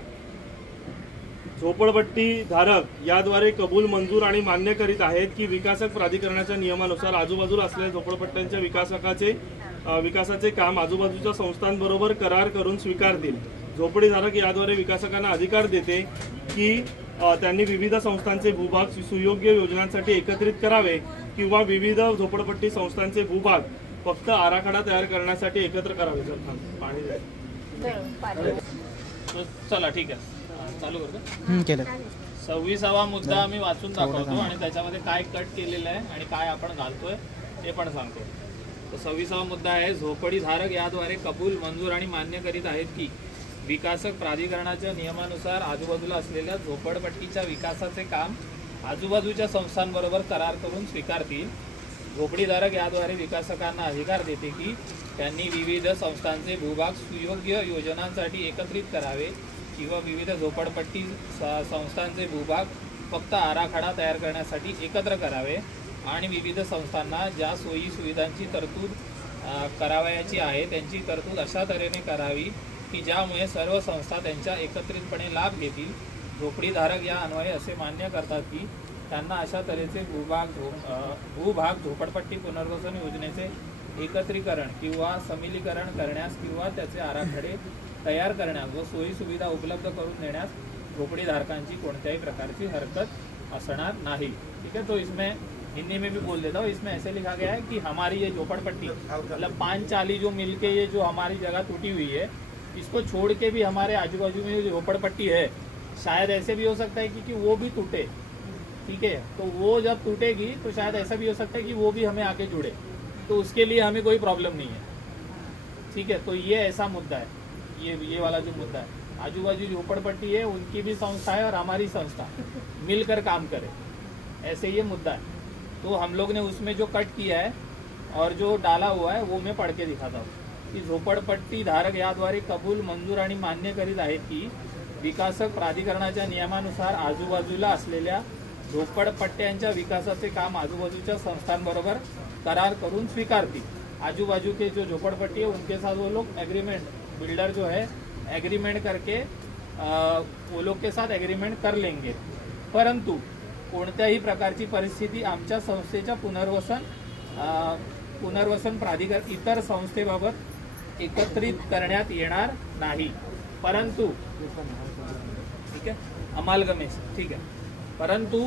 झोपडपट्टी धारक याद्वारे कबूल, मंजूर आणि मान्य करीत आहेत की विकासक प्राधिकरणाच्या नियमानुसार आजूबाजूला असलेल्या झोपडपट्ट्यांच्या विकासाचे काम आजूबाजूच्या संस्थांबरोबर करार करून स्वीकारतील. झोपडीधारक याद्वारे विकासकांना अधिकार देते की त्यांनी विविध संस्थांचे भूभाग सुयोग्य योजनांसाठी एकत्रित करावे किंवा विविध झोपडपट्टी संस्थांचे भूभाग फक्त आराखडा तयार करण्यासाठी एकत्र करावे. पाणी चला ठीक आहे, चालू करतो. केलं. 26वा मुद्दा आम्ही वाचून दाखवतो आणि त्याच्यामध्ये काय कट केलेलं आहे आणि काय आपण घालतोय ते पण सांगतो. तर 26वा मुद्दा आहे, झोपडीधारक याद्वारे कबूल, मंजूर आणि मान्य करीत आहेत की विकासक प्राधिकरणाच्या नियमानुसार आजूबाजूला असलेल्या झोपडपट्टीच्या विकासाचे काम आजूबाजूच्या संस्थांबरोबर करार करून स्वीकारतील. झोपडीधारक याद्वारे विकासकांना अधिकार देते की त्यांनी विविध संस्थांचे भूभाग सुयोग्य योजनांसाठी एकत्रित करावे किंवा विविध झोपडपट्टी संस्थांचे भूभाग फक्त आराखडा तयार करण्यासाठी एकत्र करावे आणि विविध संस्थांना ज्या सोयी सुविधांची तरतूद करावयाची आहे त्यांची तरतूद अशा तऱ्हेने करावी की ज्यामुळे सर्व संस्था त्यांच्या एकत्रितपणे लाभ घेतील. झोपडीधारक या अन्वये असे मान्य करतात की त्यांना अशा तऱ्हेचे भूभाग झोपडपट्टी पुनर्वसन योजनेचे एकत्रीकरण किंवा समिलीकरण करण्यास किंवा त्याचे आराखडे तयार करण्यास व सोयी सुविधा उपलब्ध करून देण्यास झोपडीधारकांची कोणत्याही प्रकारची हरकत असणार नाही. ठीक है. तो इसमें हिंदी में भी बोल देता हूँ. इसमें ऐसे लिखा गया है कि हमारी ये झोपड़पट्टी मतलब 540 जो मिलके ये जो हमारी जगह टूटी हुई है, इसको छोड़ के भी हमारे आजू बाजू में जो झोपड़पट्टी है शायद ऐसे भी हो सकता है कि वो भी टूटे. ठीक है. तो वो जब टूटेगी तो शायद ऐसा भी हो सकता है कि वो भी हमें आके जुड़े, तो उसके लिए हमें कोई प्रॉब्लम नहीं है. ठीक है. तो ये ऐसा मुद्दा है, ये वाला जो मुद्दा है, आजू बाजू झोपड़पट्टी है उनकी भी संस्था है और हमारी संस्था मिलकर काम करे, ऐसे ये मुद्दा है. तो हम लोग ने उसमें जो कट किया है और जो डाला हुआ है वो मैं पढ़ के दिखाता हूँ की झोपडपट्टी धारक याद्वारे कबूल, मंजूर आणि मान्य करीत आहेत की विकासक प्राधिकरणाच्या नियमानुसार आजूबाजूला असलेल्या झोपडपट्ट्यांच्या विकासाचे काम आजूबाजूच्या संस्थांबरोबर करार करून स्वीकारतील. आजू बाजू के जो झोपड़पट्टी है उनके साथ वो लोग एग्रीमेंट, बिल्डर जो है एग्रीमेंट करके वो लोग के साथ एग्रीमेंट कर लेंगे. परंतु कोणत्याही प्रकारची परिस्थिती आमच्या संस्थेच्या पुनर्वसन प्राधिकरण इतर संस्थेबाबत एकत्रित करण्यात येणार नाही. परंतु ठीक है, अमालगमेशन. ठीक है. परंतु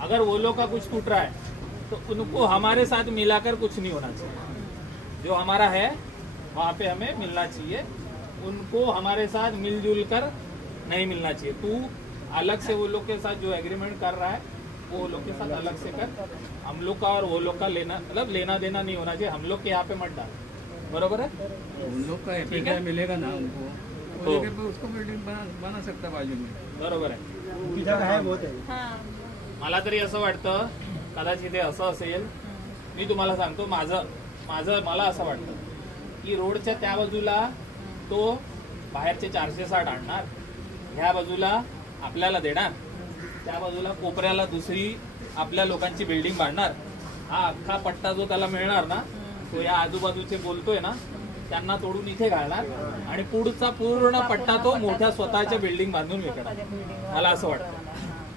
अगर वो लोग का कुछ टूट रहा है तो उनको हमारे साथ मिलाकर कुछ नहीं होना चाहिए. जो हमारा है वहाँ पे हमें मिलना चाहिए, उनको हमारे साथ मिलजुल कर नहीं मिलना चाहिए. तू अलग से वो लोग के साथ जो एग्रीमेंट कर रहा है वो लोग के साथ अलग से कर, हम लोग का और वो लोग का लेना मतलब लेना देना नहीं होना चाहिए. हम लोग के यहाँ पे मत डाल. बरोबर है. उन लोग का एफआईआर मिलेगा ना उनको, वो जगह पे उसको बिल्डिंग बना सकता बाजू में. बरोबर आहे. मला तरी असं वाटतं कदाचित हे असं असेल, मी तुम्हाला सांगतो मला असं वाटतं की रोडच्या त्या बाजूला तो बाहेरचे 460 आणणार, ह्या बाजूला आपल्याला देणार, त्या बाजूला कोपऱ्याला दुसरी आपल्या लोकांची बिल्डिंग बांधणार. हा अख्खा पट्टा जो त्याला मिळणार ना तो या आजूबाजूचे बोलतोय ना त्यांना तोडून इथे घालणार आणि पुढचा पूर्ण पट्टा तो मोठ्या स्वतःच्या बिल्डिंग बांधून विकणार. मला असं वाटतं.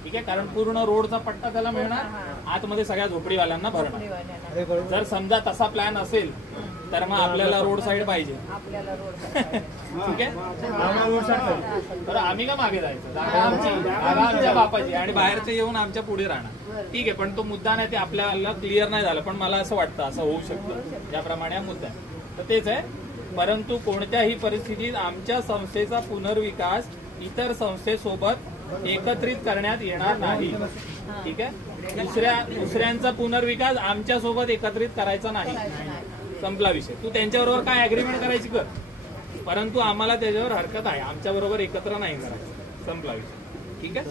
ठीक आहे. कारण पूर्ण रोडचा पट्टा त्याला मिळणार, आतमध्ये सगळ्या झोपडीवाल्यांना भरणार. जर समजा तसा प्लॅन असेल तर मग आपल्याला रोड साईड पाहिजे. ठीक आहे. तर आम्ही का मागे जायचं, जागा आमच्या बापाची आणि बाहेरचे येऊन आमच्या पुढे राहणार. ठीक आहे. पण तो मुद्दा नाही, ते आपल्याला क्लिअर नाही झालं, पण मला असं वाटतं असं होऊ शकतं ज्याप्रमाणे हा मुद्दा आहे. तर तेच आहे. परंतु कोणत्याही परिस्थितीत आमच्या संस्थेचा पुनर्विकास इतर संस्थेसोबत एकत्रित करण्यात येणार नाही. ठीक आहे. दुसऱ्यांचा पुनर्विकास आमच्या सोबत एकत्रित करायचा नाही. संपला विषय. तू त्यांच्याबरोबर काय अग्रीमेंट करायची कर, परंतु आम्हाला त्याच्यावर हरकत आहे, आमच्या बरोबर एकत्र नाही करायचं. संपला विषय. ठीक आहे,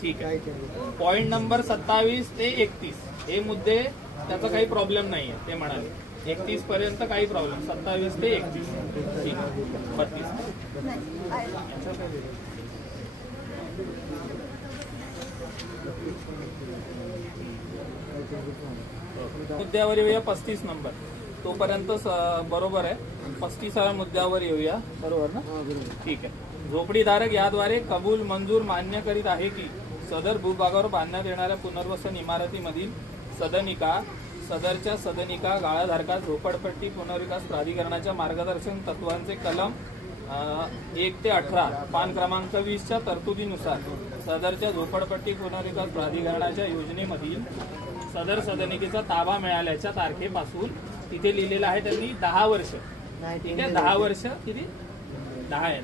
ठीक आहे. पॉइंट नंबर 27 ते 31 हे मुद्दे त्याचा काही प्रॉब्लेम नाहीये, ते म्हणाले 31 पर्यंत काही प्रॉब्लेम, 27 ते 31. ठीक आहे, 32. मुद्द्यावर येऊया 35 नंबर, तोपर्यंत बरोबर आहे. 35व्या मुद्द्यावर येऊया, बरोबर ना? ठीक आहे. झोपडीधारक याद्वारे कबूल मंजूर मान्य करीत आहे की सदर भूभागावर बांधण्यात येणाऱ्या पुनर्वसन इमारतीमधील सदनिका, सदरच्या सदनिका गाळाधारकास झोपडपट्टी पुनर्विकास प्राधिकरणाच्या मार्गदर्शन तत्वांचे कलम 1 ते 18 पान क्रमांक 20च्या तरतुदीनुसार सदरच्या झोपडपट्टी पुनर्विकास प्राधिकरणाच्या योजनेमधील सदर सदनिकेचा ताबा मिळाल्याच्या तारखेपासून तिथे लिहिलेलं आहे त्यांनी 10 वर्ष. ठीक आहे, 10 वर्ष, किती 10 आहे,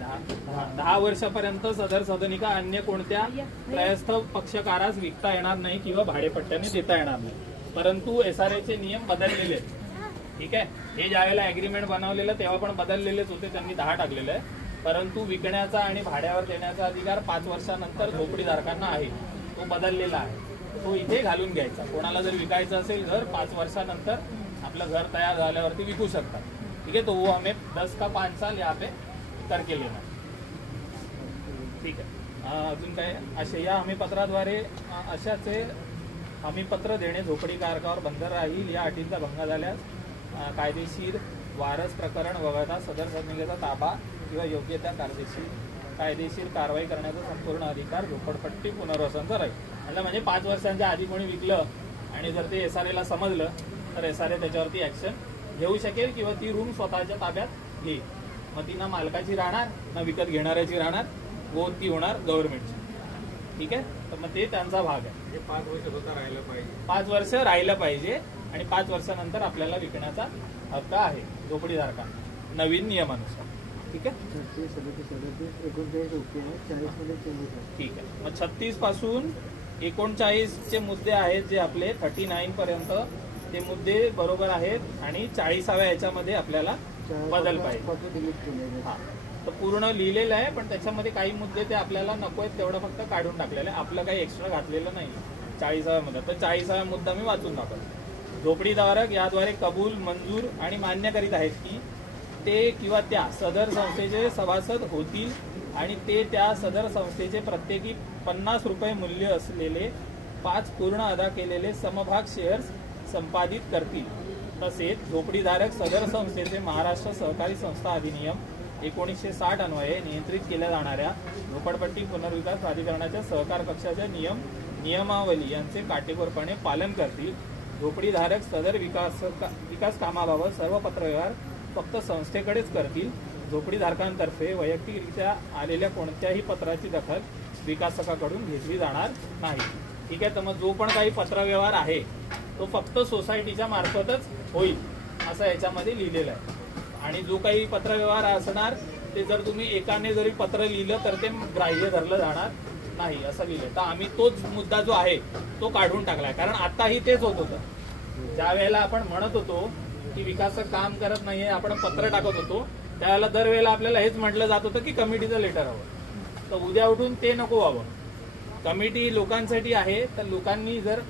10 वर्षापर्यंत सदर सदनिका अन्य कोणत्या त्रयस्थ पक्षकारास विकता येणार नाही किंवा भाडेपट्ट्याने देता येणार नाही. परंतु SRA नियम बदललेले आहेत. ठीक आहे, हे ज्यावेळेला अग्रीमेंट बनवलेलं तेव्हा पण बदललेलेच होते, त्यांनी 10 टाकलेलं आहे. परंतु विकण्याचा आणि भाड्यावर देण्याचा अधिकार 5 वर्षानंतर झोपडीधारकांना आहे, तो बदललेला आहे. तो इथे घालून घ्यायचा. कोणाला जर विकायचं असेल घर 5 वर्षानंतर आपलं घर तयार झाल्यावरती विकू शकतात. ठीक आहे, तो वो हमें 10 का 5 साल यहाँ पे करके लेना. ठीक आहे, अजून काय असे या हमीपत्राद्वारे अशाचे हमीपत्र देणे झोपडीधारकावर बंद राहील. या अटींचा भंग झाल्यास कायदेशीर वारस प्रकरण वगळता सदर सदनिकेचा ताबा किंवा योग्य त्या कायदेशीर कारवाई करण्याचा संपूर्ण अधिकार झोपडपट्टी पुनर्वसनचा राहील. म्हणजे 5 वर्षांच्या आधी कोणी विकलं आणि जर ते SRAला समजलं तर SRA त्याच्यावरती ऍक्शन घेऊ शकेल किंवा ती रूम स्वतःच्या ताब्यात घेईल. मग ती ना मालकाची राहणार ना विकत घेणाऱ्याची राहणार, व ती होणार गव्हर्नमेंटची. ठीक आहे, तर मग ते त्यांचा भाग आहे. 5 वर्ष स्वतः राहिलं पाहिजे, 5 वर्ष राहिलं पाहिजे आणि 5 वर्षानंतर आपल्याला विकण्याचा हक्क आहे झोपडीधारकांना नवीन नियमानुसार. ठीक आहे, ठीक आहे. मग 36 पासून 39चे मुद्दे आहेत जे आपले 39 पर्यंत ते मुद्दे बरोबर आहेत आणि 40व्या याच्यामध्ये आपल्याला बदल पाहिजे. हा, तर पूर्ण लिहिलेलं आहे पण त्याच्यामध्ये काही मुद्दे ते आपल्याला नको आहेत तेवढं फक्त काढून टाकलेलं आहे, आपलं काही एक्स्ट्रा घातलेलं नाही 40व्या मध्ये. तर 40व्या मुद्दा मी वाचून दाखवतो. झोपडीधारक याद्वारे कबूल मंजूर आणि मान्य करीत आहेत की ते किंवा त्या सदर संस्थेचे सभासद होतील आणि ते त्या सदर संस्थेचे प्रत्येकी 50 रुपये मूल्य असलेले 5 पूर्ण अदा केलेले समभाग शेअर्स संपादित करतील. तसेच झोपडीधारक सदर संस्थेचे महाराष्ट्र सहकारी संस्था अधिनियम 1960 अन्वये नियंत्रित केल्या जाणाऱ्या झोपडपट्टी पुनर्विकास प्राधिकरणाच्या सहकार कक्षाच्या नियमावली यांचे काटेकोरपणे पालन करतील. झोपडीधारक सदर विकास कामाबाबत सर्व पत्रव्यवहार फक्त संस्थेकडेच करतील. झोपडीधारकांतर्फे वैयक्तिकरित्या आलेल्या कोणत्याही पत्राची दखल विकासकाकडून घेतली जाणार नाही. ठीक आहे, तर मग जो पण काही पत्रव्यवहार आहे तो फक्त सोसायटीच्या मार्फतच होईल असं याच्यामध्ये लिहिलेलं आहे. आणि जो काही पत्रव्यवहार असणार ते जर तुम्ही एकाने जरी पत्र लिहिलं तर ते ग्राह्य धरलं जाणार नाही असं लिहिलं. तर आम्ही तोच मुद्दा जो आहे तो काढून टाकलाय, कारण आताही तेच होत होतं. ज्या वेळेला आपण म्हणत होतो की विकासक काम करत नाहीये, आपण पत्र टाकत होतो त्यावेळेला दरवेळेला आपल्याला हेच म्हटलं जात होतं की कमिटीचं लेटर हवं. तर उद्या उठून ते नको व्हावं. कमिटी लोकांसाठी आहे, तर लोकांनी जर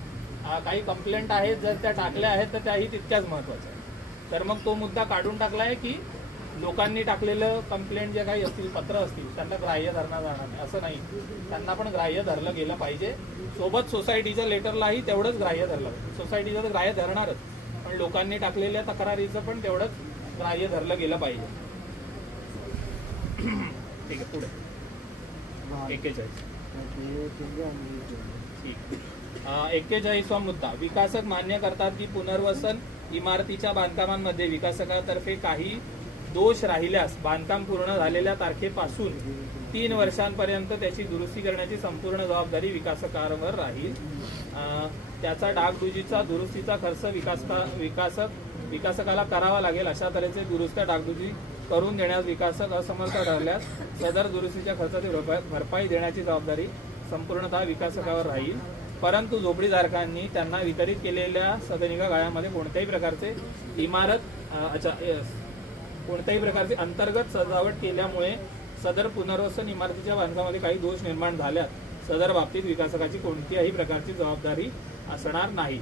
काही कंप्लेंट आहेत जर त्या टाकल्या आहेत तर त्याही तितक्याच महत्वाच्या आहेत. तर मग तो मुद्दा काढून टाकलाय की लोकांनी टाकलेलं कंप्लेंट जे काही असतील पत्र असतील त्यांना ग्राह्य धरणार जाणार नाही असं नाही, त्यांना पण ग्राह्य धरलं गेलं पाहिजे. सोबत सोसायटीच्या लेटरलाही तेवढंच ग्राह्य धरलं पाहिजे. सोसायटीचं तर ग्राह्य धरणारच, पण लोकांनी टाकलेल्या तक्रारीचं पण तेवढंच ग्राह्य धरलं गेलं पाहिजे. ठीक आहे, पुढे 41. ठीक, 41वा मुद्दा. विकासक मान्य करतात की पुनर्वसन इमारतीच्या बांधकामांमध्ये विकासकातर्फे काही दोष राहिल्यास बांधकाम पूर्ण झालेल्या तारखेपासून 3 वर्षांपर्यंत त्याची दुरुस्ती करण्याची संपूर्ण जबाबदारी विकासकावर राहील. त्याचा डागडुजीचा दुरुस्तीचा खर्च विकासकाला करावा लागेल. अशा तऱ्हेचे दुरुस्त डागडुजी करून देण्यास विकासक असमर्थ ठरल्यास सदर दुरुस्तीच्या खर्चाची भरपाई देण्याची जबाबदारी संपूर्णतः विकासकावर राहील. परंतु झोपडीधारकांनी त्यांना वितरित केलेल्या सदनिका गाळ्यामध्ये कोणत्याही प्रकारचे कोणत्याही प्रकारचे अंतर्गत सजावट केल्यामुळे सदर पुनर्वसन इमारतीच्या बांधकामामध्ये काही दोष निर्माण झाल्यास सदर बाबतीत विकासकाची कोणत्याही प्रकारची जवाबदारी असणार नाही।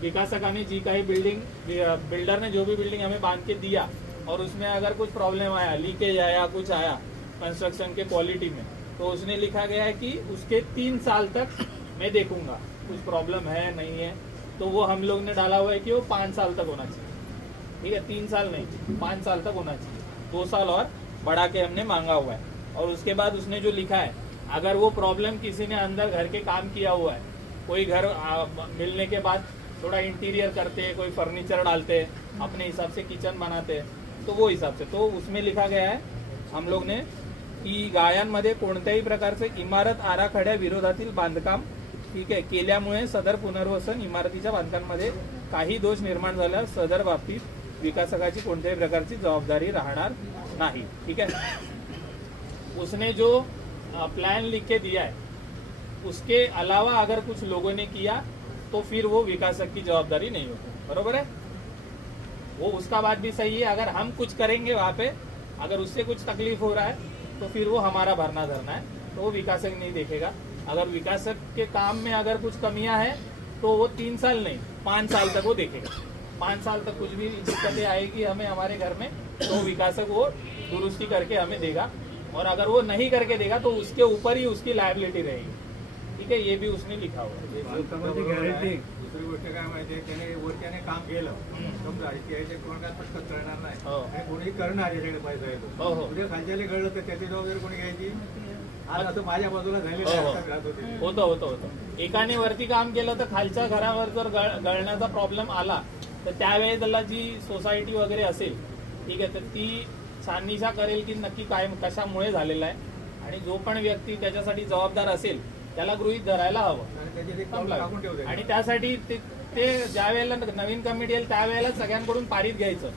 विकासकाने जी काही बिल्डर ने जो भी बिल्डिंग हमें बांध के दिया और उसमें अगर कुछ प्रॉब्लम आया, लीकेज आया, कुछ आया कंस्ट्रक्शन के क्वालिटी में, तो उसने लिखा गया है कि उसके 3 साल तक मैं देखूंगा कुछ प्रॉब्लम है नहीं है। तो वो हम लोग ने डाला हुआ है कि वो 5 साल तक होना चाहिए, ठीक है, 3 साल नहीं 5 साल तक होना चाहिए, 2 साल और बढ़ा के हमने मांगा हुआ है। और उसके बाद उसने जो लिखा है, अगर वो प्रॉब्लम किसी ने अंदर घर के काम किया हुआ है, कोई घर मिलने के बाद थोड़ा इंटीरियर करते, कोई फर्नीचर डालते, अपने हिसाब से किचन बनाते, तो वो हिसाब से, तो उसमें लिखा गया है हम लोग ने की गाळ्यांमध्ये कोणत्याही प्रकारचे इमारत आराखड्या विरोधातील बांधकाम, ठीक आहे, केल्यामुळे सदर पुनर्वसन इमारतीच्या बांधकामामध्ये काही दोष निर्माण झाल्यास सदर बाबतीत विकासकाची कोणत्याही प्रकारची जबाबदारी राहणार नहीं, ठीक है। उसने जो प्लान लिख के दिया है उसके अलावा अगर कुछ लोगों ने किया तो फिर वो विकासक की जवाबदारी नहीं होगी, बरोबर है। वो उसका बात भी सही है, अगर हम कुछ करेंगे वहाँ पे, अगर उससे कुछ तकलीफ हो रहा है तो फिर वो हमारा भरना धरना है, तो वो विकासक नहीं देखेगा। अगर विकासक के काम में अगर कुछ कमियां हैं तो वो 3 साल नहीं 5 साल तक वो देखेगा। 5 साल तक कुछ भी दिक्कतें आएगी हमें हमारे घर में, तो विकासक वो दुरुस्ती करके हमें देगा, और अगर वो नहीं करके देगा तो उसके ऊपर ही उसकी लायबिलिटी रहेगी, ठीक है। ये भी उसने लिखा हुआ है। गॅरंटी दुसरी गोष्ट काय माहितीये, त्याने वरच्याने काम केलं समजा याचे कोण काय पटकन करणार नाही आणि कोणी करणार याच्याकडे पैसा येतो, उद्या खालच्याला कळलं तर त्याची जबाबदारी कोणी घ्यायची? आज असं माझ्या बाजूला झालेलं होतं एकाने वरती काम केलं तर खालच्या घरावर जर गळण्याचा प्रॉब्लेम आला तर त्यावेळी त्याला जी सोसायटी वगैरे असेल, ठीक आहे, तर ती छाननीशा करेल की नक्की काय कशामुळे झालेला आहे, आणि जो पण व्यक्ती त्याच्यासाठी जबाबदार असेल त्याला गृहीत धरायला हवं। आणि त्यासाठी ते ज्या वेळेला नवीन कमिटी येईल त्यावेळेला सगळ्यांकडून पारित घ्यायचं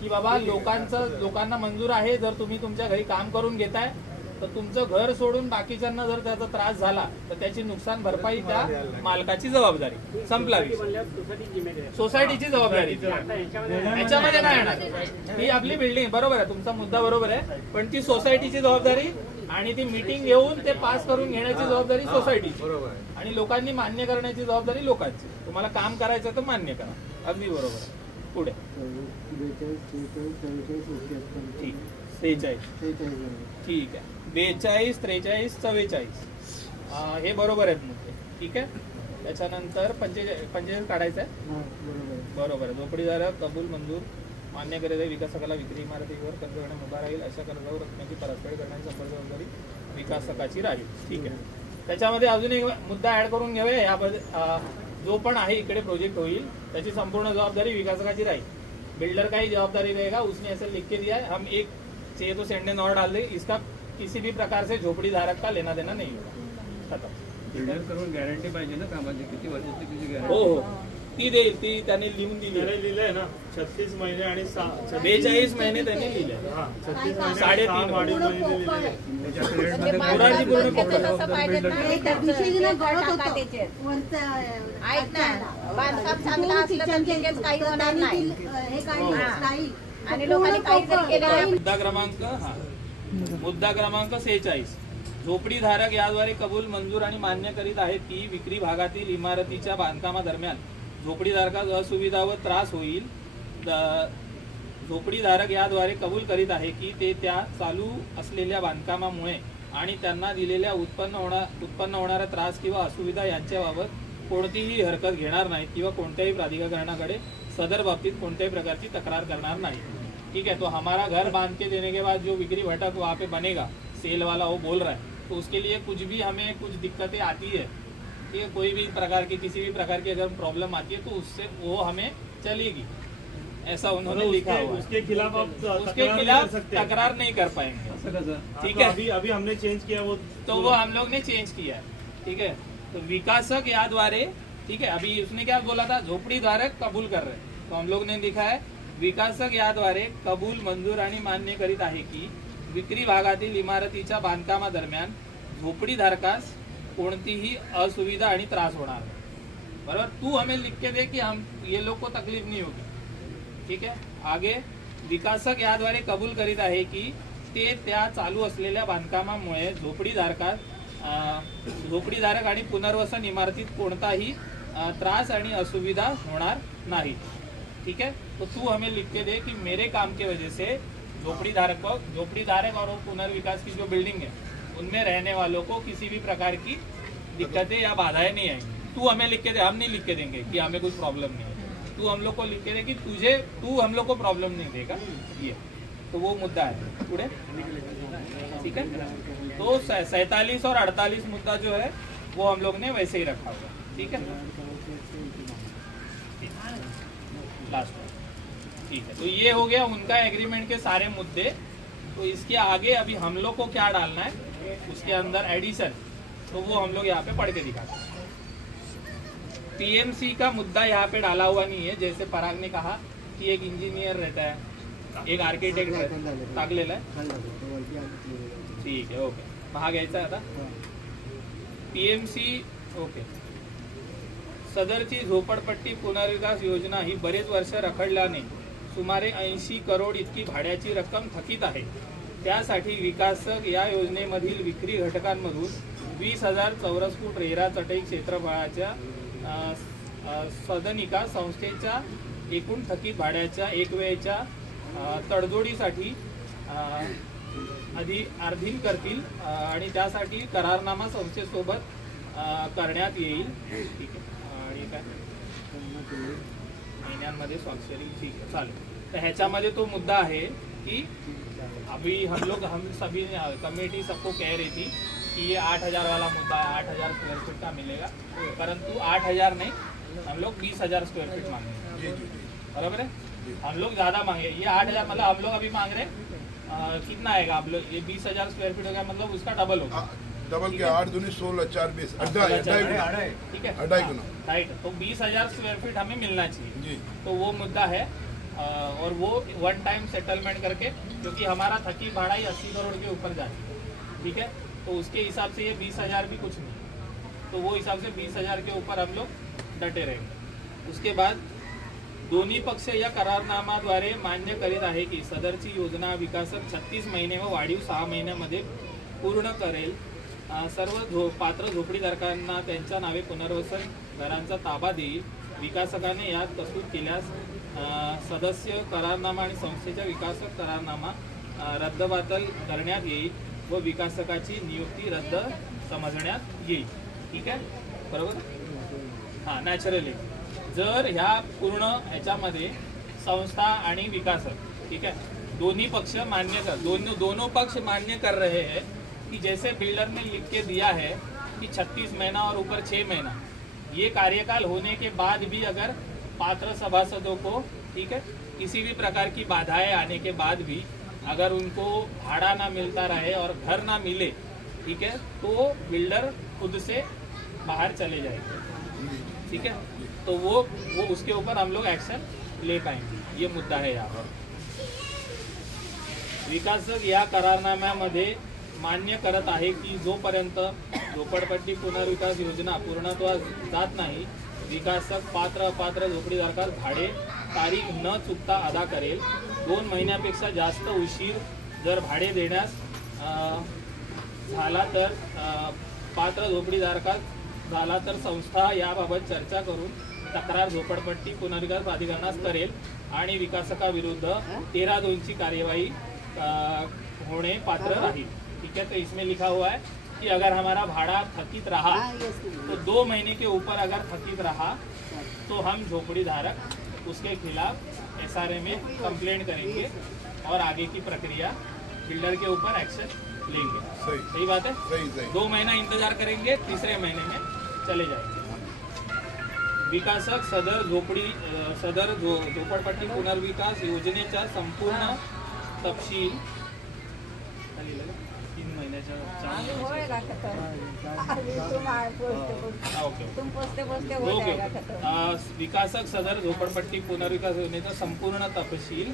की बाबा लोकांना मंजूर आहे, जर तुम्ही तुमच्या घरी काम करून घेताय तर तुमचं घर सोडून बाकीच्यांना जर त्याचा त्रास झाला तर त्याची नुकसान भरपाई त्या मालकाची जबाबदारी, संपलावी सोसायटीची जबाबदारी, याच्यामध्ये नाही येणार। ही आपली बिल्डिंग बरोबर आहे, तुमचा मुद्दा बरोबर आहे, पण ती सोसायटीची जबाबदारी आणि ती मीटिंग घेऊन ते पास करून घेण्याची जबाबदारी सोसायटीची, आणि लोकांनी मान्य करण्याची जबाबदारी लोकांची। तुम्हाला काम करायचं तर मान्य करा, अगदी बरोबर आहे। पुढे 43 ठीक आहे, 42, 43, 44 हे बरोबर आहेत मुद्दे, ठीक आहे। त्याच्यानंतर 45 काढायचं आहे, बरोबर आहे। झोपडीधारक कबूल मंजूर मान्य करीत आहे, विकासकाला विक्री इमारतीवर कर्ज घेण्यास उभा राहील, अशा कर्जावर रकमेची परतफेड करण्याची संपूर्ण जबाबदारी विकासकाची राहील, ठीक आहे। त्याच्यामध्ये अजून एक मुद्दा ऍड करून घेऊया, यामध्ये जो पण आहे इकडे प्रोजेक्ट होईल त्याची संपूर्ण जबाबदारी विकासकाची राहील। बिल्डर का ही जवाबदारी रहेगा, उसने ऐसे लिख के दिया है, हम एक चाहिए तो सेंड एंड ऑर्डर डाल दे, इसका किसी भी प्रकार से झोपड़ी धारक का लेना देना नहीं होगा, खत्म। बिल्डर करून गॅरंटी पाहिजे ना कामाची, किती वर्षाची किती हो हो ती देईल, ती त्याने लिहून लिहिलंय ना 36 महिने आणि 42 महिने त्यांनी लिहिले, 36 महिने 3.5 अडीच महिने दिलेले आहे। बांधकाम चांगलं असलं तर तिथेच काही होणार नाही आणि लोकांनी काहीतरी केलं। मुद्दा क्रमांक 46 झोपडीधारक याद्वारे कबूल मंजूर आणि मान्य करीत आहेत की विक्री भागातील इमारतीच्या बांधकामादरम्यान झोपडीधारकास असुविधा व त्रास होईल। झोपडीधारक याद्वारे कबूल करीत आहे की ते त्या चालू असलेल्या बांधकामामुळे आणि त्यांना दिलेल्या उत्पन्न होणारा त्रास किंवा असुविधा यांच्याबाबत कोणतीही हरकत घेणार नाहीत किंवा कोणत्याही प्राधिकरणाकडे सदर बाबतीत कोणत्याही प्रकारची तक्रार करणार नाही, ठीक है। तो हमारा घर बांध के देने के बाद जो बिक्री भटक वहाँ पे बनेगा, सेल वाला वो बोल रहा है, तो उसके लिए कुछ भी हमें कुछ दिक्कतें आती है, ठीक है, कोई भी प्रकार की किसी भी प्रकार की अगर प्रॉब्लम आती है तो उससे वो हमें चलेगी, ऐसा उन्होंने लिखा हुआ है। उसके खिलाफ आप उसके खिलाफ तकरार नहीं कर पाएंगे, ठीक है। अभी हमने चेंज किया वो, तो वो हम लोग ने चेंज किया है, ठीक है। तो विकासक याद्वारे, ठीक है, अभी उसने क्या बोला था, झोपड़ी धारक कबूल कर रहे, तो हम लोग ने लिखा है विकासक याद्वारे कबूल मंजूर आणि मान्य करीत आहे की विक्री भागातील इमारतीच्या बांधकामादरम्यान झोपडीधारकास कोणतीही असुविधा आणि त्रास होणार नाही. बराबर. तू हमें लिख के दे कि हम ये लोग को तकलीफ नहीं होगी. ठीक आहे. आगे विकासक याद्वारे कबूल करीत आहे की ते त्या चालू असलेल्या बांधकामामुळे झोपडीधारक आणि पुनर्वसन इमारतीत कोणताही त्रास आणि असुविधा होणार नाही. ठीक है. तो तू हमें लिख के दे कि मेरे काम के वजह से झोपड़ीधारक और पुनर्विकास की जो बिल्डिंग है उनमें रहने वालों को किसी भी प्रकार की दिक्कतें या बाधाएं नहीं आएंगी. तू हमें लिख के दे. हम नहीं लिख के देंगे कि हमें कुछ प्रॉब्लम नहीं है. तू हम लोग को लिख के दे कि तू हम लोग को प्रॉब्लम नहीं देगा. ये तो वो मुद्दा है. पुढे. ठीक है. तो 47 और 48 मुद्दा जो है वो हम लोग ने वैसे ही रखा हुआ. ठीक है. लास्ट. ठीक है. तो ये हो गया उनका एग्रीमेंट के सारे मुद्दे. तो इसके आगे अभी हम लोग को क्या डालना है उसके अंदर एडिशन, तो वो हम लोग यहाँ पे पढ़ के दिखाते हैं. पीएमसी का मुद्दा यहाँ पे डाला हुआ नहीं है. जैसे पराग ने कहा कि एक इंजीनियर रहता है, एक आर्किटेक्ट रहता है, टाकलेला है. ठीक है. ओके. भाग घ्यायचा आता. पीएमसी. ओके. सदरची झोपडपट्टी पुनर्विकास योजना ही बरेच वर्ष रखडल्याने सुमारे 80 करोड इतकी भाड्याची रक्कम थकीत आहे. त्यासाठी विकासक या योजनेमधील विक्री घटकांमधून 20,000 चौरस फूट रेरा चटई क्षेत्रफळाच्या सदनिका संस्थेच्या एकूण थकीत भाड्याच्या एक वेळच्या तडजोडीसाठी अधीन करतील आणि त्यासाठी करारनामा संस्थेसोबत करण्यात येईल. ठीक आहे. आणि काय महिन्यांमध्ये स्वाक्षरी. ठीक आहे. चालेल. तर ह्याच्यामध्ये तो मुद्दा आहे की अभी हम सभी कमेटी सबको कह रही थी कि ये 8,000 वाला मुद्दा है. 8,000 स्क्वायर फीट का मिलेगा, परंतु 8,000 नहीं, हम लोग 20,000 स्क्वायर फीट मांगे. बराबर है. हम लोग ज्यादा मांगे. ये 8,000 मतलब हम लोग अभी मांग रहे कितना आएगा. आप लोग ये 20,000 स्क्वायर फीट हो गया, मतलब उसका डबल होगा. डबल के 8 दूनी 16 4 20 अढ़ाई. ठीक है. अढ़ाई गुना. राइट. तो 20,000 स्क्वायर फीट हमें मिलना चाहिए जी. तो वो मुद्दा है. और वो वन टाइम सेटलमेंट करके, क्योंकि हमारा थकी भाड़ा ही 80 करोड़ के ऊपर जाए. ठीक है. तो उसके हिसाब से ये 20,000 भी कुछ नहीं. तो वो हिसाब से 20,000 के ऊपर हम लोग डटे रहेंगे. उसके बाद दोन्ही पक्ष या करारनामाद्वारे मान्य करीत आहे की सदरची योजना विकासक 36 महिने व वाढीव 6 महिन्यामध्ये पूर्ण करेल. सर्व पात्र झोपडीधारकांना त्यांच्या नावे पुनर्वसन घरांचा ताबा देईल. विकासकाने यात कसूर केल्यास सदस्य करारनामा आणि संस्थेच्या विकासक करारनामा रद्दबातल करण्यात येईल व विकासकाची नियुक्ती रद्द समजण्यात येईल. ठीक आहे. बरोबर. हां. नॅचरली जर ह्या पूर्ण ह्याच्यामध्ये संस्था आणि विकासक, ठीक है, दोनों पक्ष मान्य कर दोनों पक्ष मान्य कर रहे हैं कि जैसे बिल्डर ने लिख के दिया है कि 36 महीना और ऊपर 6 महीना, ये कार्यकाल होने के बाद भी अगर पात्र सभासदों को, ठीक है, किसी भी प्रकार की बाधाएं आने के बाद भी अगर उनको भाड़ा ना मिलता रहे और घर ना मिले, ठीक है, तो बिल्डर खुद से बाहर चले जाएंगे. ठीक है. तो वो उसके ऊपर हम लोग एक्शन ले पाएंगे. ये मुद्दा है यहाँ पर. विकासक या करारनाम्यामध्ये मान्य करत आहे की जोपर्यंत झोपडपट्टी पुनर्विकास योजना पूर्णत्वास जात नाही, विकासक पात्र अपात्र झोपडीधारकास भाडे तारीख न चुकता अदा करेल. 2 महिन्यापेक्षा जास्त उशीर जर भाडे देण्यास झाला तर पात्र झोपडीधारकास झाला तर संस्था याबाबत चर्चा करून तक्रार झोपडपट्टी पुनर्विकास प्राधिकरणास करेल आणि विकासकाविरुद्ध 13(2) कार्यवाही होणे पात्र राहील. ठीक है. तो इसमें लिखा हुआ है कि अगर हमारा भाड़ा थकित रहा तो 2 महीने के ऊपर अगर थकित रहा तो हम झोपड़ीधारक उसके खिलाफ SRA में कंप्लेंट करेंगे और आगे की प्रक्रिया बिल्डर के ऊपर एक्शन लेंगे. सही बात है. सही. 2 महीना इंतजार करेंगे, तीसरे महीने में चले जाएंगे. विकासक सदर झोपडपट्टी पुनर्विकास योजनेचा संपूर्ण तपशील 3 महिन्याच्या विकासक सदर झोपडपट्टी पुनर्विकास योजनेचा संपूर्ण तपशील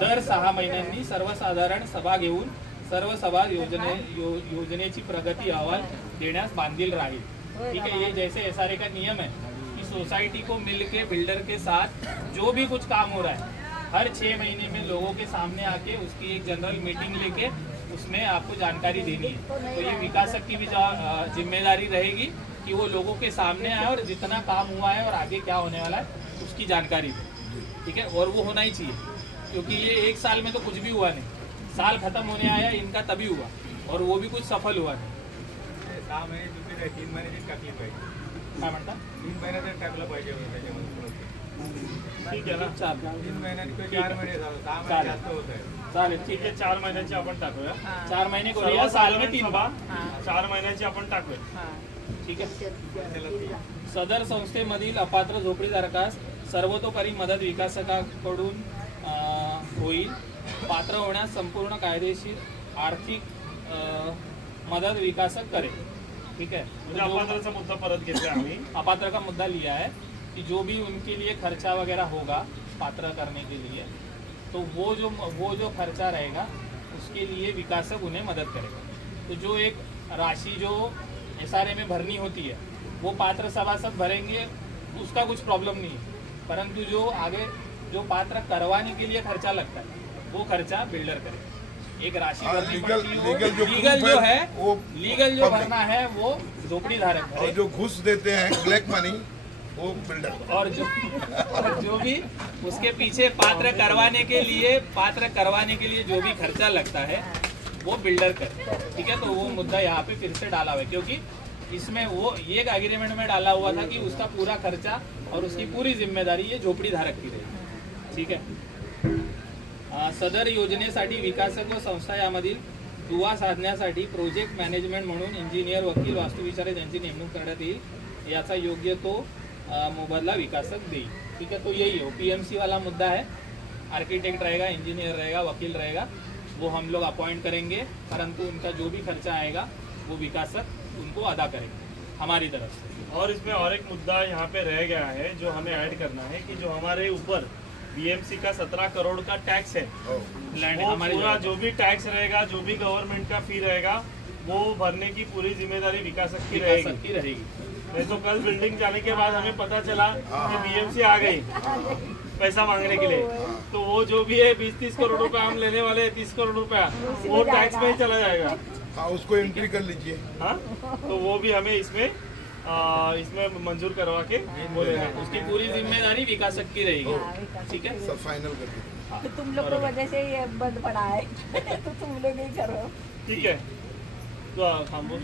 दर 6 महिन्यांनी सर्वसाधारण सभा घेऊन सर्व सभा योजनेची प्रगती अहवाल देण्यास बांधील राहील। ठीक है, ये जैसे SRA का नियम है कि सोसाइटी को मिलके बिल्डर के साथ जो भी कुछ काम हो रहा है हर 6 महीने में लोगों के सामने आके उसकी एक जनरल मीटिंग लेके उसमें आपको जानकारी देनी है। तो ये विकासक की भी जिम्मेदारी रहेगी कि वो लोगों के सामने आए और जितना काम हुआ है और आगे क्या होने वाला है उसकी जानकारी दे। ठीक है, और वो होना ही चाहिए, क्योंकि ये 1 साल में तो कुछ भी हुआ नहीं। साल खत्म होने आया इनका तभी हुआ और वो भी कुछ सफल हुआ नहीं। 6 महिने चुकीचं आहे, 3 महिन्याची टाकली पाहिजे। काय म्हणता? 3 महिन्यात टाकलं पाहिजे त्याच्यामध्ये। ठीक आहे ना, 3 महिन्यात किंवा 4 महिने झालं, 6 महिने जास्त होत आहे। चालेल, ठीक आहे, 4 महिन्याची आपण टाकूया। 4 महीने करूया, साल में 3 सभा 4 महिन्याची आपण टाकूया। ठीक आहे। सदर संस्थेमधील अपात्र झोपडीधारकास सर्वतोपरी मदत विकासकाकडून होईल। पात्र होण्यास संपूर्ण कायदेशीर आर्थिक मदद विकासक करेल। ठीक है, म्हणजे अपात्रचा मुद्दा परत घेतला आम्ही। अपात्र का मुद्दा लिया है कि जो भी उनके लिए खर्चा वगैरह होगा पात्र करने के लिए, तो वो जो खर्चा रहेगा उसके लिए विकासक उन्हें मदद करेगा। तो जो एक राशि जो SRA में भरनी होती है वो पात्र सभासद भरेंगे, उसका कुछ प्रॉब्लम नहीं है, परंतु जो आगे जो पात्र करवाने के लिए खर्चा लगता है वो खर्चा बिल्डर करेगा। एक राशि भरनी पड़ती है, लीगल जो है वो लीगल जो भरना है वो झोपड़ी धारक और जो घुस देते हैं ब्लैक मनी वो बिल्डर, और जो भी उसके पीछे पात्र करवाने के लिए जो भी खर्चा लगता है वो बिल्डर करे। ठीक है, तो वो मुद्दा यहाँ पे फिर से डाला हुआ है, क्योंकि इसमें वो ये एक एग्रीमेंट में डाला हुआ था कि उसका पूरा खर्चा और उसकी पूरी जिम्मेदारी ये झोपडी धारक की रहेगी। ठीक है। सदर योजनेसाठी विकासक व संस्था यामधील दुवा साधण्यासाठी प्रोजेक्ट मॅनेजमेंट म्हणून इंजिनियर, वकील, वास्तुविशारद यांची नेमणूक करण्यात येईल। याचा योग्य तो मोबदला विकासक देईल। ठीक है, तो यही है PMC वाला मुद्दा है। आर्किटेक्ट रहेगा, इंजीनियर रहेगा, वकील रहेगा, वो हम लोग अपॉइंट करेंगे, परंतु उनका जो भी खर्चा आएगा वो विकासक उनको अदा करेंगे हमारी तरफ से। और इसमें और एक मुद्दा यहाँ पे रह गया है जो हमें ऐड करना है कि जो हमारे ऊपर BMC का 17 करोड़ का टैक्स है, लैंड वो हमारी पूरा जो भी टैक्स रहेगा, जो भी गवर्नमेंट का फी रहेगा, वो भरने की पूरी जिम्मेदारी विकासक की रहेगी। नहीं तो कल बिल्डिंग जाने के बाद हमें पता चला कि BMC आ गई पैसा मांगने के लिए, तो वो जो भी है 20-30 करोड़ रुपया हम लेने वाले हैं, 30 करोड़ रुपया वो टैक्स में ही चला जाएगा। हाँ, उसको एंट्री कर लीजिए। हाँ, तो वो भी हमें इसमें मंजूर करवा के बोलेगा, उसकी पूरी जिम्मेदारी विकासक की रहेगी। ठीक है, सब फाइनल कर दीजिए। तो तुम लोग की वजह से ये बंद पड़ा है तो तुम लोग ही करो। ठीक है, तो थांबो।